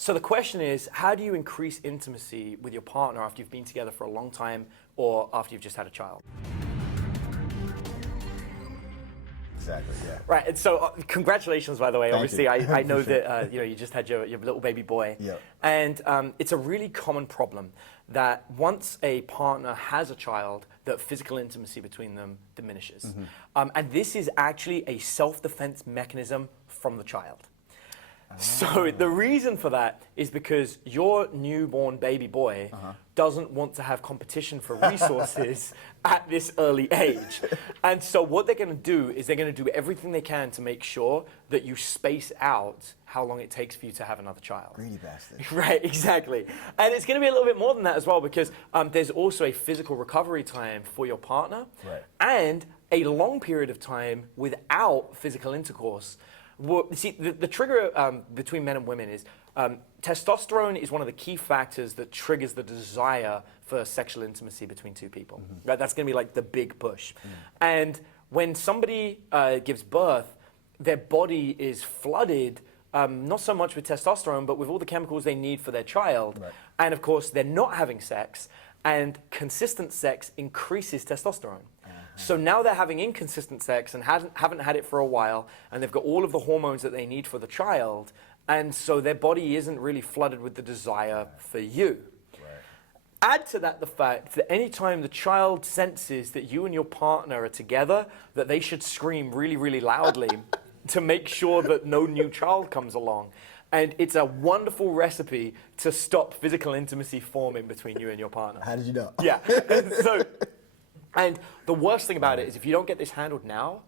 So the question is, how do you increase intimacy with your partner after you've been together for a long time or after you've just had a child? Exactly, yeah. Right, and so congratulations, by the way. Thank Obviously, you. I know that you just had your little baby boy. Yeah. And it's a really common problem that once a partner has a child, that physical intimacy between them diminishes. And this is actually a self-defense mechanism from the child. So the reason for that is because your newborn baby boy doesn't want to have competition for resources at this early age. And so what they're going to do is they're going to do everything they can to make sure that you space out how long it takes for you to have another child. Greedy bastard. Right, exactly. And it's going to be a little bit more than that as well, because there's also a physical recovery time for your partner and a long period of time without physical intercourse. Well, see, the trigger between men and women is testosterone is one of the key factors that triggers the desire for sexual intimacy between two people. Right? That's going to be like the big push. And when somebody gives birth, their body is flooded, not so much with testosterone, but with all the chemicals they need for their child. And of course, they're not having sex, and consistent sex increases testosterone. So now they're having inconsistent sex and haven't had it for a while, and they've got all of the hormones that they need for the child, and so their body isn't really flooded with the desire for you. Add to that the fact that anytime the child senses that you and your partner are together, that they should scream really, really loudly to make sure that no new child comes along. And it's a wonderful recipe to stop physical intimacy forming between you and your partner. How did you know? Yeah. And the worst thing about it is if you don't get this handled now,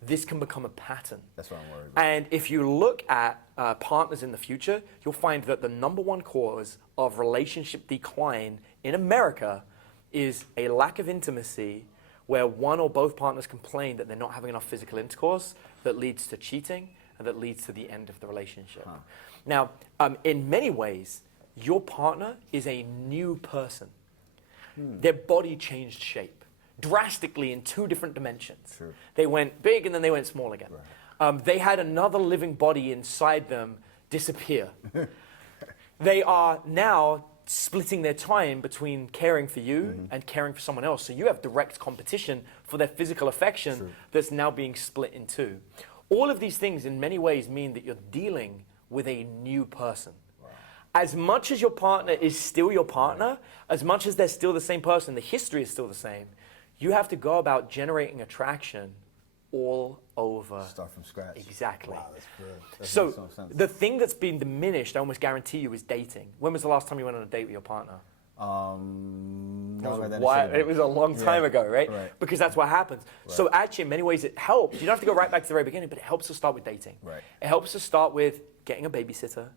this can become a pattern. That's what I'm worried about. And if you look at partners in the future, you'll find that the #1 cause of relationship decline in America is a lack of intimacy, where one or both partners complain that they're not having enough physical intercourse, that leads to cheating and that leads to the end of the relationship. Now, in many ways, your partner is a new person. Their body changed shape drastically in 2 different dimensions. They went big and then they went small again. They had another living body inside them disappear. They are now splitting their time between caring for you and caring for someone else. So you have direct competition for their physical affection that's now being split in 2. All of these things in many ways mean that you're dealing with a new person. As much as your partner is still your partner, as much as they're still the same person, the history is still the same, you have to go about generating attraction all over. Start from scratch. Exactly. Wow, that's good. That so makes so sense. the thing that's been diminished, I almost guarantee you, is dating. When was the last time you went on a date with your partner? It was a long time ago, right? Because that's what happens. So actually, in many ways, it helps. You don't have to go right back to the very beginning, but it helps to start with dating. It helps to start with getting a babysitter,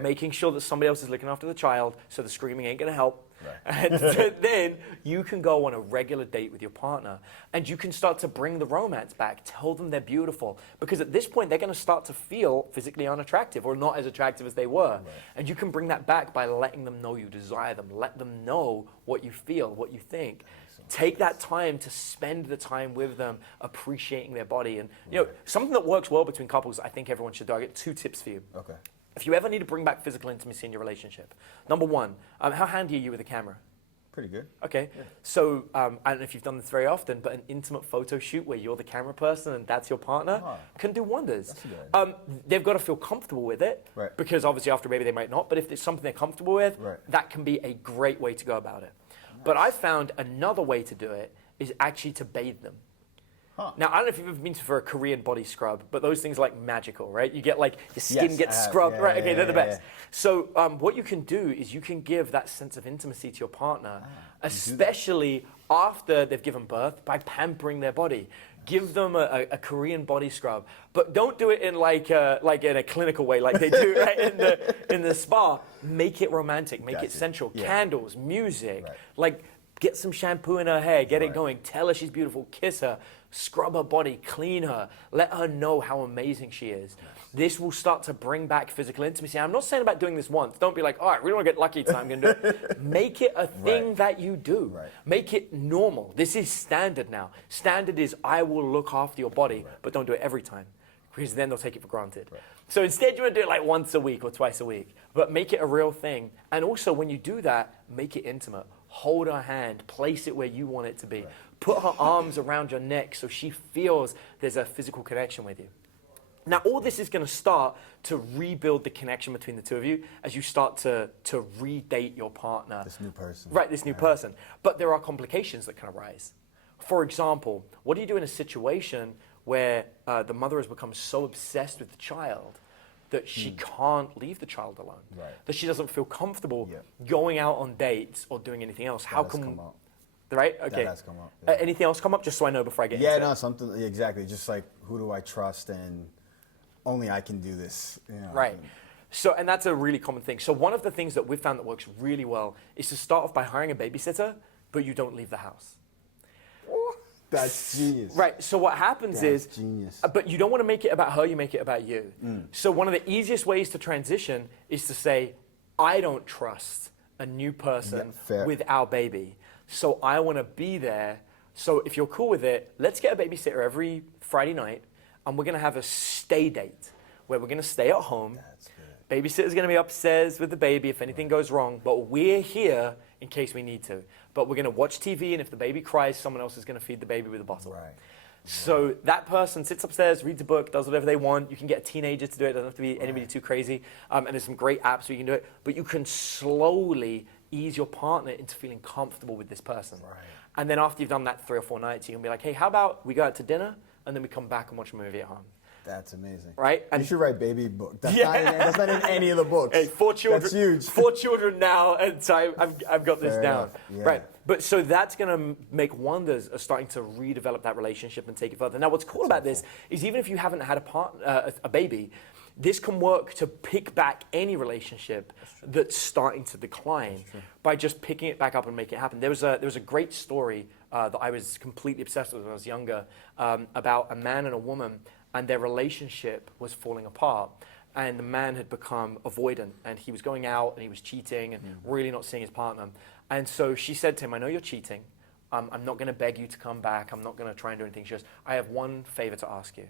making sure that somebody else is looking after the child, so the screaming ain't going to help. And then you can go on a regular date with your partner, and you can start to bring the romance back. Tell them they're beautiful, because at this point they're going to start to feel physically unattractive or not as attractive as they were. And you can bring that back by letting them know you desire them. Let them know what you feel, what you think. Take that time to spend the time with them, appreciating their body. And you know, something that works well between couples, I think everyone should do. I get 2 tips for you. If you ever need to bring back physical intimacy in your relationship, #1, how handy are you with a camera? Pretty good. Okay. So I don't know if you've done this very often, but an intimate photo shoot where you're the camera person and that's your partner can do wonders. That's a good idea. They've got to feel comfortable with it, because obviously after a baby they might not, but if it's something they're comfortable with, that can be a great way to go about it. But I found another way to do it is actually to bathe them. Now, I don't know if you've ever been for a Korean body scrub, but those things are like magical, right? You get like, your skin gets scrubbed, they're the best. So what you can do is you can give that sense of intimacy to your partner, especially after they've given birth, by pampering their body. Give them a Korean body scrub, but don't do it in like in a clinical way like they do in the spa. Make it romantic, make it sensual. Candles, music, like get some shampoo in her hair, get it going, tell her she's beautiful, kiss her, scrub her body, clean her, let her know how amazing she is. This will start to bring back physical intimacy. I'm not saying about doing this once. Don't be like, all right, we don't want to get lucky tonight, I'm going to do it. Make it a thing that you do. Make it normal. This is standard now. Standard is I will look after your body, but don't do it every time. because then they'll take it for granted. Right. So instead, you want to do it like once a week or twice a week, but make it a real thing. And also, when you do that, make it intimate. Hold her hand, place it where you want it to be. Right. Put her arms around your neck so she feels there's a physical connection with you. Now, all this is going to start to rebuild the connection between the two of you as you start to redate your partner. This new person. Right, this new person. But there are complications that can arise. For example, what do you do in a situation where the mother has become so obsessed with the child that she can't leave the child alone? Right. That she doesn't feel comfortable going out on dates or doing anything else? How come? Right? Okay. That has come up. Yeah. Anything else come up, just so I know before I get into it? Yeah, no, something, exactly. Just like, who do I trust, and only I can do this. You know, right. So, and that's a really common thing. So one of the things that we've found that works really well is to start off by hiring a babysitter, but you don't leave the house. That's genius. Right. So what happens is, genius. But you don't want to make it about her, you make it about you. So one of the easiest ways to transition is to say, I don't trust a new person with our baby. So I want to be there. So if you're cool with it, let's get a babysitter every Friday night, and we're going to have a stay date where we're going to stay at home. That's good. Babysitter's going to be upstairs with the baby if anything goes wrong, but we're here in case we need to. But we're going to watch TV, and if the baby cries, someone else is going to feed the baby with a bottle. Right. So that person sits upstairs, reads a book, does whatever they want. You can get a teenager to do it. It doesn't have to be anybody too crazy. And there's some great apps where you can do it. But you can slowly ease your partner into feeling comfortable with this person. Right. And then after you've done that 3 or 4 nights, you can be like, hey, how about we go out to dinner, and then we come back and watch a movie at home. That's amazing. Right? And you should write baby book. That's not in any of the books. Hey, 4 children. That's huge. 4 children now, and so I've got this Fair down. enough. Yeah. Right. But so that's going to make wonders of starting to redevelop that relationship and take it further. Now, what's cool about this is even if you haven't had a baby, this can work to pick back any relationship that's starting to decline by just picking it back up and making it happen. There was a great story that I was completely obsessed with when I was younger about a man and a woman, and their relationship was falling apart. And the man had become avoidant, and he was going out and he was cheating and really not seeing his partner. And so she said to him, I know you're cheating. I'm not going to beg you to come back. I'm not going to try and do anything. She goes, I have one favor to ask you.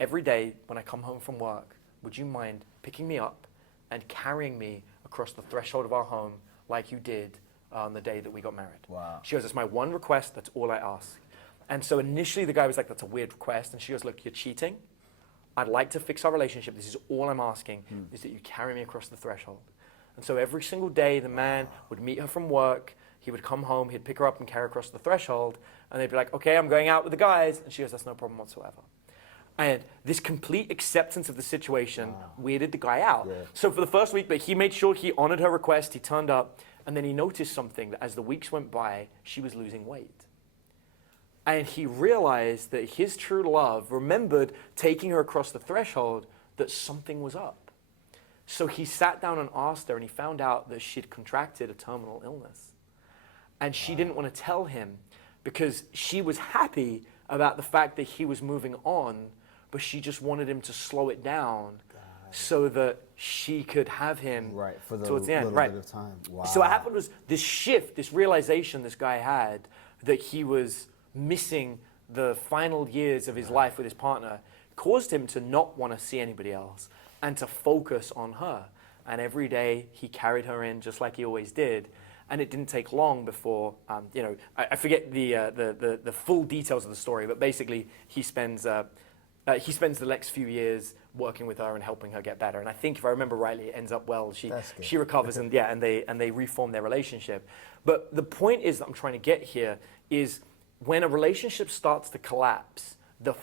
Every day when I come home from work, would you mind picking me up and carrying me across the threshold of our home like you did on the day that we got married? Wow. She goes, that's my one request. That's all I ask. And so initially the guy was like, that's a weird request. And she goes, look, you're cheating. I'd like to fix our relationship. This is all I'm asking, is that you carry me across the threshold. And so every single day, the man would meet her from work. He would come home. He'd pick her up and carry her across the threshold. And they'd be like, okay, I'm going out with the guys. And she goes, that's no problem whatsoever. And this complete acceptance of the situation weirded the guy out. Yeah. So for the first week, but he made sure he honored her request. He turned up. And then he noticed something, that as the weeks went by, she was losing weight. And he realized that his true love remembered taking her across the threshold, that something was up. So he sat down and asked her, and he found out that she'd contracted a terminal illness. And she didn't want to tell him because she was happy about the fact that he was moving on, but she just wanted him to slow it down so that she could have him for the towards the end. Bit of time. Wow. So what happened was this shift, this realization this guy had that he was missing the final years of his life with his partner, caused him to not want to see anybody else and to focus on her. And every day he carried her in just like he always did. And it didn't take long before, I forget the full details of the story, but basically he spends the next few years working with her and helping her get better. And I think if I remember rightly, it ends up well. She recovers and they reform their relationship. But the point is that I'm trying to get here is when a relationship starts to collapse, the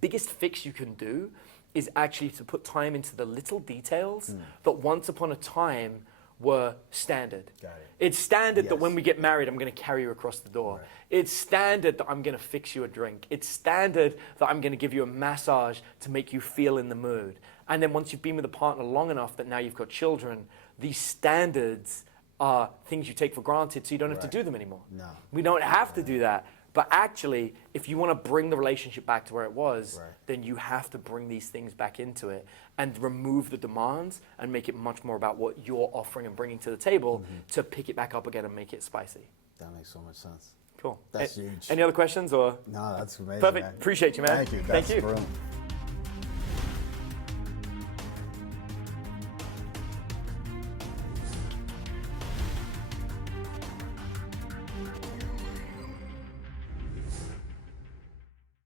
biggest fix you can do is actually to put time into the little details that once upon a time were standard. Got it. It's standard that when we get married, I'm going to carry you across the door. Right. It's standard that I'm going to fix you a drink. It's standard that I'm going to give you a massage to make you feel in the mood. And then once you've been with a partner long enough that now you've got children, these standards are things you take for granted, so you don't have to do them anymore. No. We don't have to do that. But actually, if you want to bring the relationship back to where it was, then you have to bring these things back into it and remove the demands and make it much more about what you're offering and bringing to the table to pick it back up again and make it spicy. That makes so much sense. Cool. That's huge. Any other questions? Or? No, that's amazing. Perfect. Man. Appreciate you, man. Thank you. Thank you. Brilliant.